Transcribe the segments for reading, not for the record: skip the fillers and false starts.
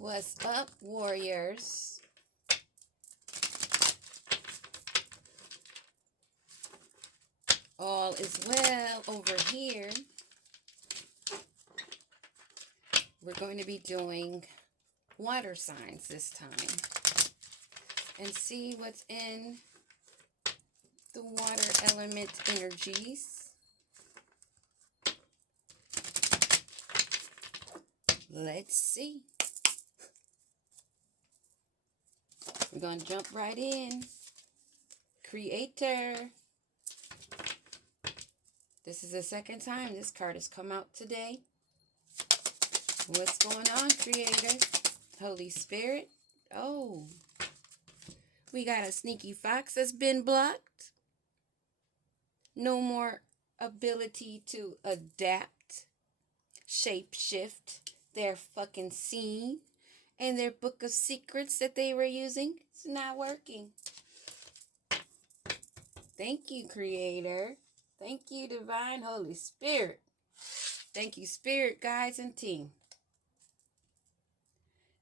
What's up, warriors? All is well over here. We're going to be doing water signs this time and see what's in the water element energies. Let's see. We're going to jump right in. Creator. This is the second time this card has come out today. What's going on, Creator? Holy Spirit. Oh, we got a sneaky fox that's been blocked. No more ability to adapt, shape shift their fucking scene and their book of secrets that they were using. It's not working. Thank you, Creator. Thank you, Divine Holy Spirit. Thank you, Spirit, Guides, and Team.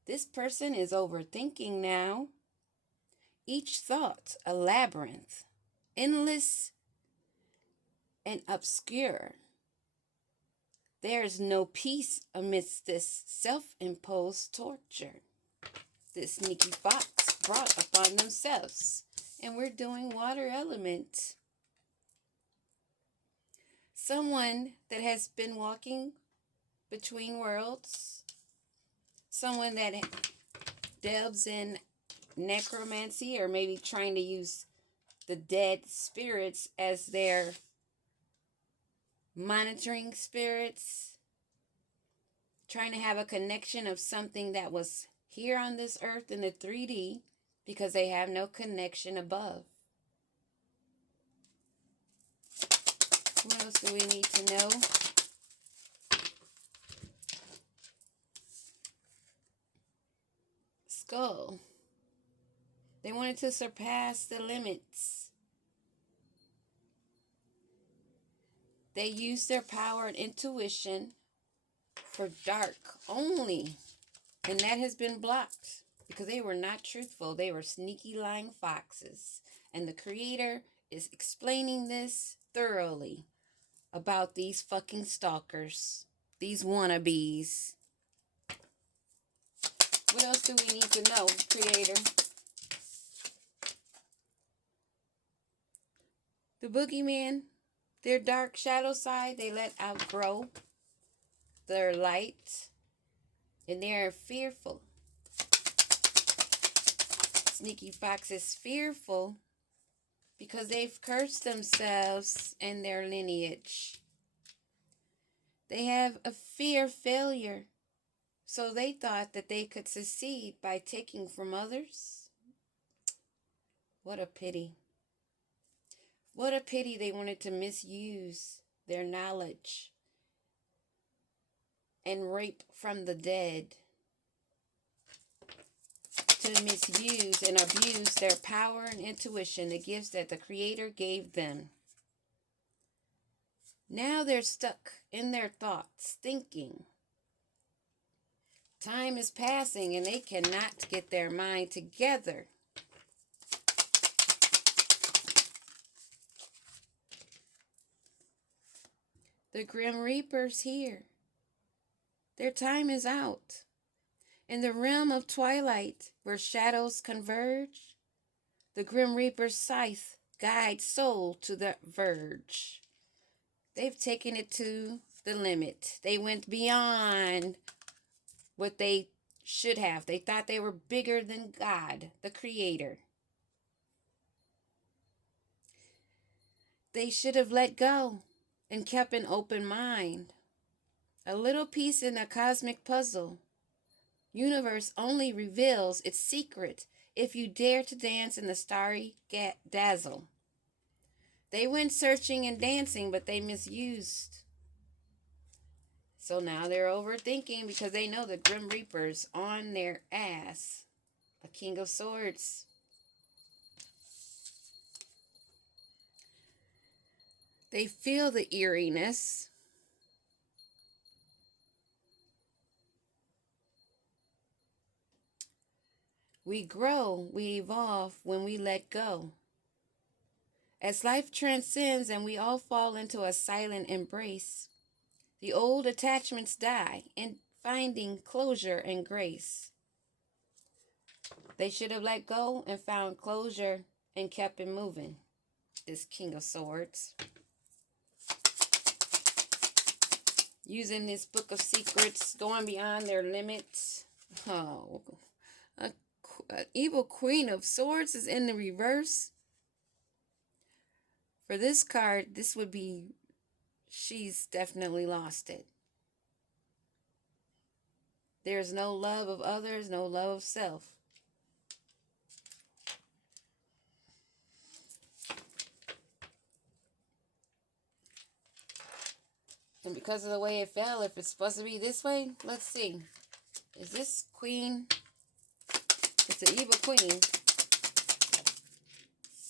This person is overthinking now. Each thought a labyrinth, endless and obscure. There is no peace amidst this self-imposed torture this sneaky fox brought upon themselves. And we're doing water element. Someone that has been walking between worlds. Someone that delves in necromancy, or maybe trying to use the dead spirits as their monitoring spirits, trying to have a connection of something that was here on this earth in the 3D because they have no connection above. What else do we need to know? Skull. They wanted to surpass the limits. They used their power and intuition for dark only. And that has been blocked because they were not truthful. They were sneaky lying foxes. And the Creator is explaining this thoroughly about these fucking stalkers, these wannabes. What else do we need to know, Creator? The boogeyman, their dark shadow side, they let outgrow their light, and they're fearful. Sneaky fox is fearful because they've cursed themselves and their lineage. They have a fear of failure, so they thought that they could succeed by taking from others. What a pity. What a pity they wanted to misuse their knowledge and rape from the dead, to misuse and abuse their power and intuition, the gifts that the Creator gave them. Now they're stuck in their thoughts, thinking. Time is passing and they cannot get their mind together. The Grim Reaper's here. Their time is out. In the realm of twilight, where shadows converge, the Grim Reaper's scythe guides soul to the verge. They've taken it to the limit. They went beyond what they should have. They thought they were bigger than God, the Creator. They should have let go and kept an open mind. A little piece in a cosmic puzzle. Universe only reveals its secret if you dare to dance in the starry dazzle. They went searching and dancing, but they misused. So now they're overthinking because they know the Grim Reaper's on their ass. A King of Swords. They feel the eeriness. We grow, we evolve when we let go. As life transcends and we all fall into a silent embrace, the old attachments die in finding closure and grace. They should have let go and found closure and kept it moving. This King of Swords. Using this book of secrets, going beyond their limits. Oh, an evil Queen of Swords is in the reverse. For this card, this would be, she's definitely lost it. There's no love of others, no love of self. And because of the way it fell, if it's supposed to be this way, let's see. Is this queen? It's an evil queen.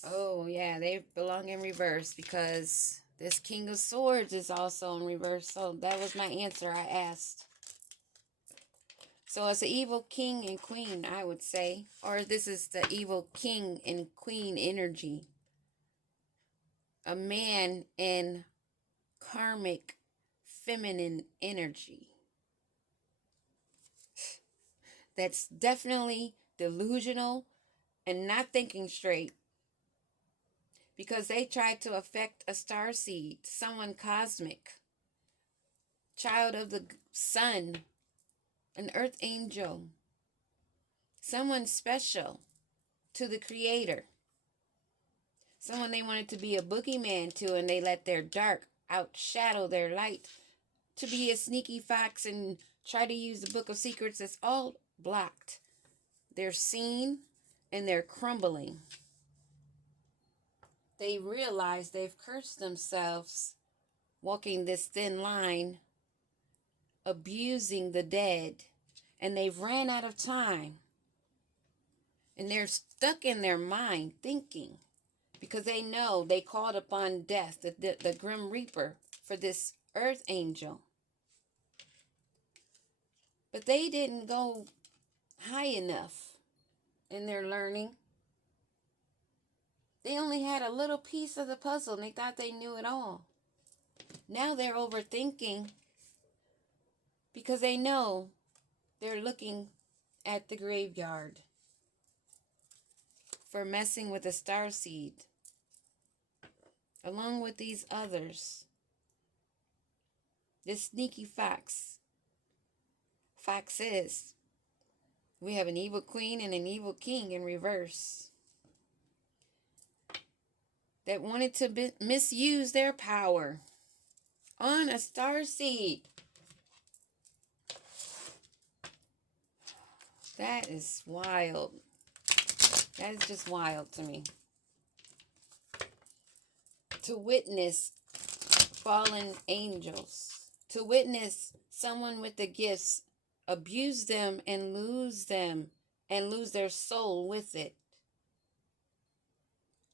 Oh, yeah, they belong in reverse because this King of Swords is also in reverse. So that was my answer I asked. So it's an evil king and queen, I would say. Or this is the evil king and queen energy. A man in karmic feminine energy. That's definitely delusional and not thinking straight. Because they tried to affect a starseed, someone cosmic, child of the sun, an earth angel, someone special to the creator, someone they wanted to be a boogeyman to, and they let their dark outshadow their light to be a sneaky fox and try to use the book of secrets that's all blocked. They're seen and they're crumbling. They realize they've cursed themselves walking this thin line, abusing the dead, and they've ran out of time. And they're stuck in their mind thinking because they know they called upon death, the Grim Reaper, for this earth angel. But they didn't go high enough in their learning. They only had a little piece of the puzzle and they thought they knew it all. Now they're overthinking because they know they're looking at the graveyard for messing with a starseed, along with these others. This sneaky fox. Foxes. We have an evil queen and an evil king in reverse that wanted to misuse their power on a starseed. That is wild. That is just wild to me. To witness fallen angels. To witness someone with the gifts abuse them and lose their soul with it.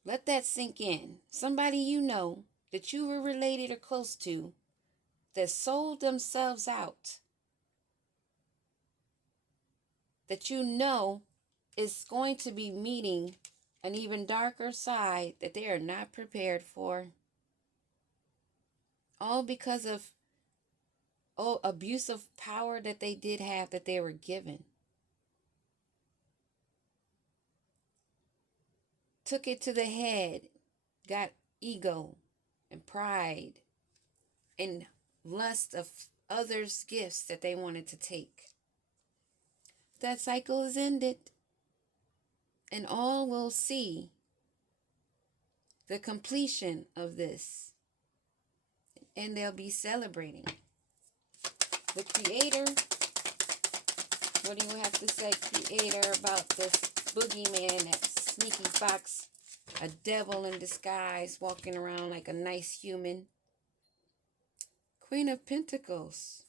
Let that sink in. Somebody you know that you were related or close to that sold themselves out, that you know is going to be meeting an even darker side that they are not prepared for. All because of abuse of power that they did have, that they were given. Took it to the head, got ego and pride and lust of others' gifts that they wanted to take. That cycle is ended, and all will see the completion of this, and they'll be celebrating. The Creator, what do you have to say, Creator, about this boogeyman, that sneaky fox, a devil in disguise, walking around like a nice human? Queen of Pentacles.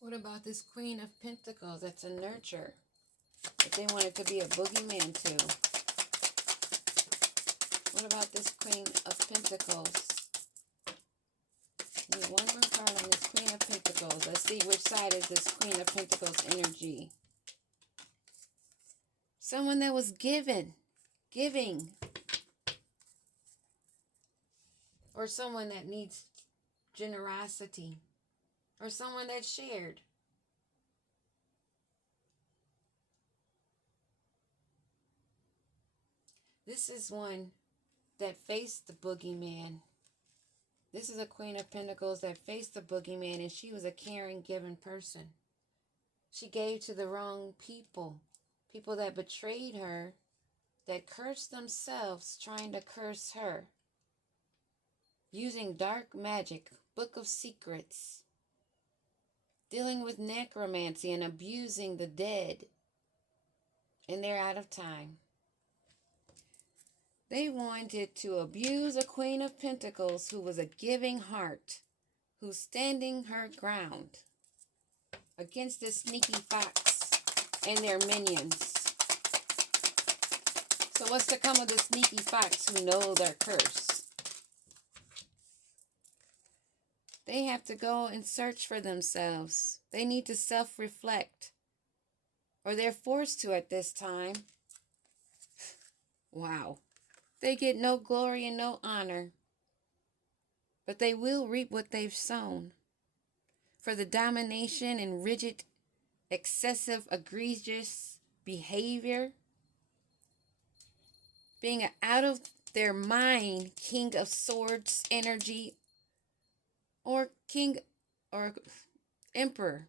What about this Queen of Pentacles? That's a nurture that they wanted to be a boogeyman to. What about this Queen of Pentacles? Need one more card on this Queen of Pentacles. Let's see which side is this Queen of Pentacles energy. Someone that was giving. Or someone that needs generosity. Or someone that shared. This is one that faced the boogeyman. This is a Queen of Pentacles that faced the boogeyman, and she was a caring, giving person. She gave to the wrong people. People that betrayed her, that cursed themselves trying to curse her. Using dark magic, book of secrets. Dealing with necromancy and abusing the dead. And they're out of time. They wanted to abuse a Queen of Pentacles who was a giving heart, who's standing her ground against this sneaky fox and their minions. So what's to come of the sneaky fox who know their curse? They have to go and search for themselves. They need to self-reflect, or they're forced to at this time. Wow. They get no glory and no honor, but they will reap what they've sown. For the domination and rigid, excessive, egregious behavior, being an out of their mind King of Swords energy, or king or emperor.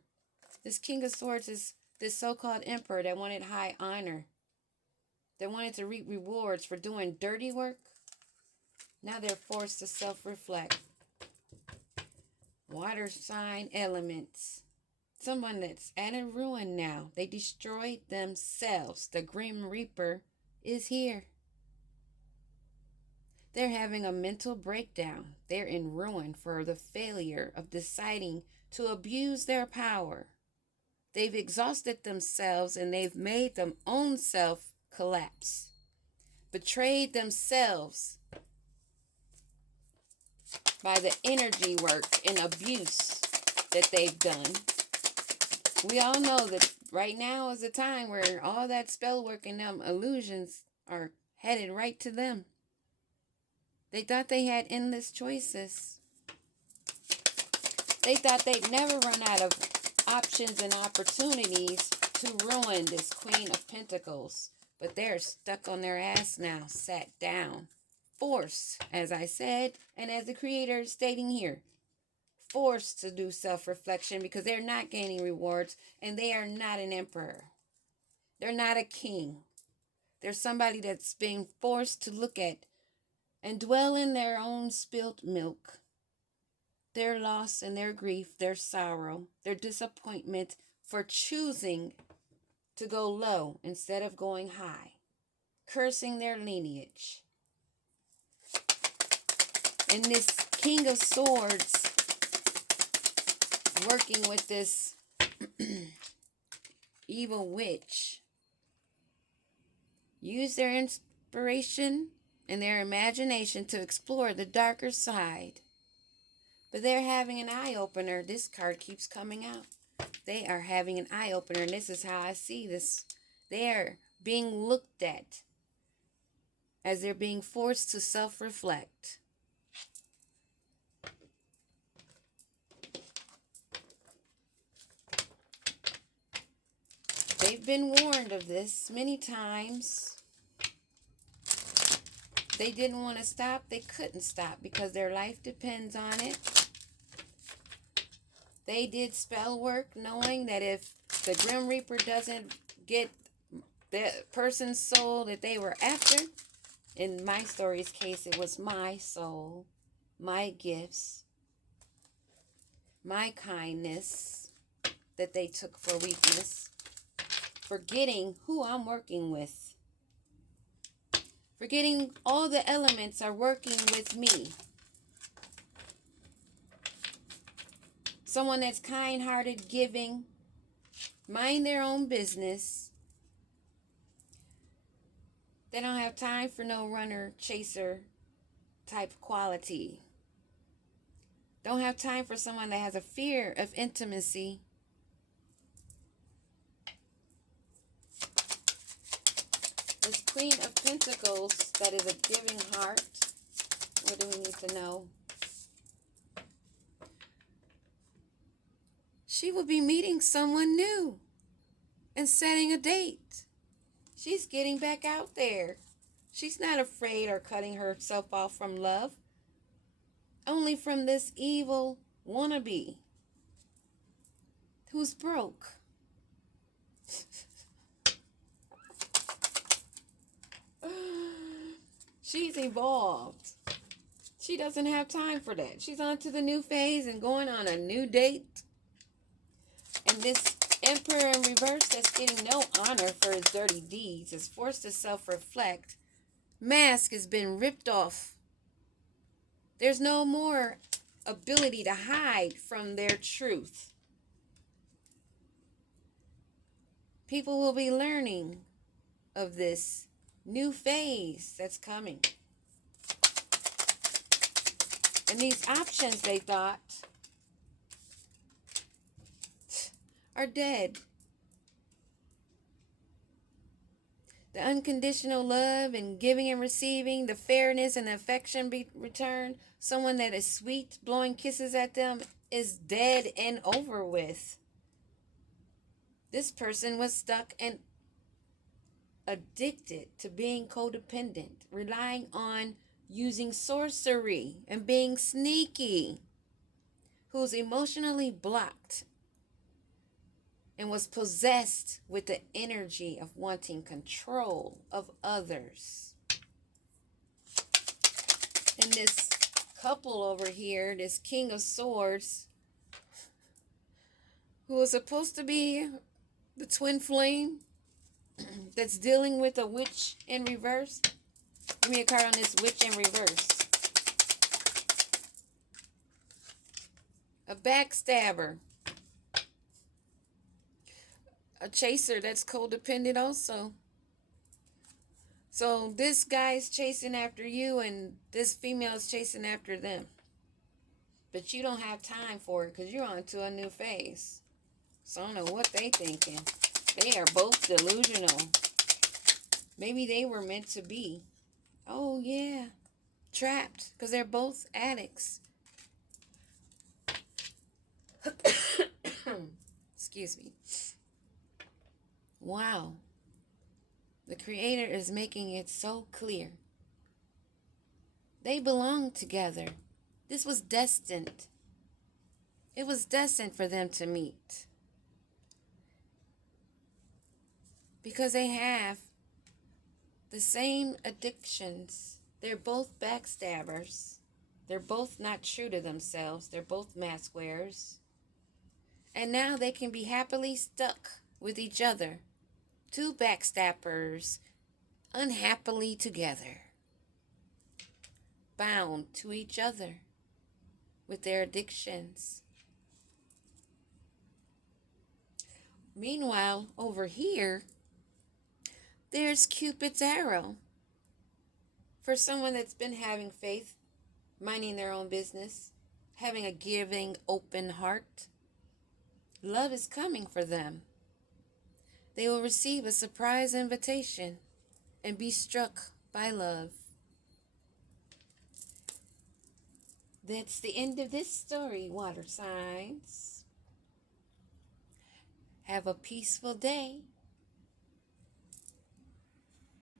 This King of Swords is this so-called emperor that wanted high honor. They wanted to reap rewards for doing dirty work. Now they're forced to self-reflect. Water sign elements. Someone that's at a ruin now. They destroyed themselves. The Grim Reaper is here. They're having a mental breakdown. They're in ruin for the failure of deciding to abuse their power. They've exhausted themselves and they've made their own self collapse. Betrayed themselves by the energy work and abuse that they've done. We all know that right now is a time where all that spell work and them illusions are headed right to them. They thought they had endless choices. They thought they'd never run out of options and opportunities to ruin this Queen of Pentacles. But they're stuck on their ass now, sat down. Forced, as I said, and as the creator is stating here. Forced to do self-reflection because they're not gaining rewards and they are not an emperor. They're not a king. They're somebody that's being forced to look at and dwell in their own spilt milk. Their loss and their grief, their sorrow, their disappointment for choosing to go low instead of going high, cursing their lineage. And this King of Swords working with this evil witch use their inspiration and their imagination to explore the darker side. But they're having an eye-opener. This card keeps coming out. They are having an eye-opener, and this is how I see this. They're being looked at as they're being forced to self-reflect. They've been warned of this many times. They didn't want to stop. They couldn't stop because their life depends on it. They did spell work knowing that if the Grim Reaper doesn't get the person's soul that they were after, in my story's case, it was my soul, my gifts, my kindness that they took for weakness, forgetting who I'm working with, forgetting all the elements are working with me. Someone that's kind-hearted, giving, mind their own business. They don't have time for no runner, chaser type quality. Don't have time for someone that has a fear of intimacy This Queen of Pentacles, that is a giving heart. What do we need to know? She will be meeting someone new and setting a date. She's getting back out there. She's not afraid or cutting herself off from love. Only from this evil wannabe who's broke. She's evolved. She doesn't have time for that. She's on to the new phase and going on a new date. And this Emperor in reverse that's getting no honor for his dirty deeds is forced to self-reflect. Mask has been ripped off. There's no more ability to hide from their truth. People will be learning of this new phase that's coming. And these options they thought are dead. The unconditional love and giving and receiving, the fairness and the affection returned, someone that is sweet, blowing kisses at them, is dead and over with. This person was stuck and addicted to being codependent, relying on using sorcery and being sneaky, who's emotionally blocked and was possessed with the energy of wanting control of others. And this couple over here, this King of Swords, who is supposed to be the twin flame that's dealing with a witch in reverse. Give me a card on this witch in reverse. A backstabber. A chaser that's codependent also. So this guy's chasing after you and this female is chasing after them. But you don't have time for it because you're on to a new phase. So I don't know what they thinking. They are both delusional. Maybe they were meant to be. Oh yeah. Trapped because they're both addicts. Excuse me. Wow. The Creator is making it so clear. They belong together. This was destined. It was destined for them to meet. Because they have the same addictions. They're both backstabbers. They're both not true to themselves. They're both mask wearers. And now they can be happily stuck with each other. Two backstabbers unhappily together. Bound to each other with their addictions. Meanwhile, over here, there's Cupid's arrow. For someone that's been having faith, minding their own business, having a giving, open heart, love is coming for them. They will receive a surprise invitation and be struck by love. That's the end of this story, water signs. Have a peaceful day.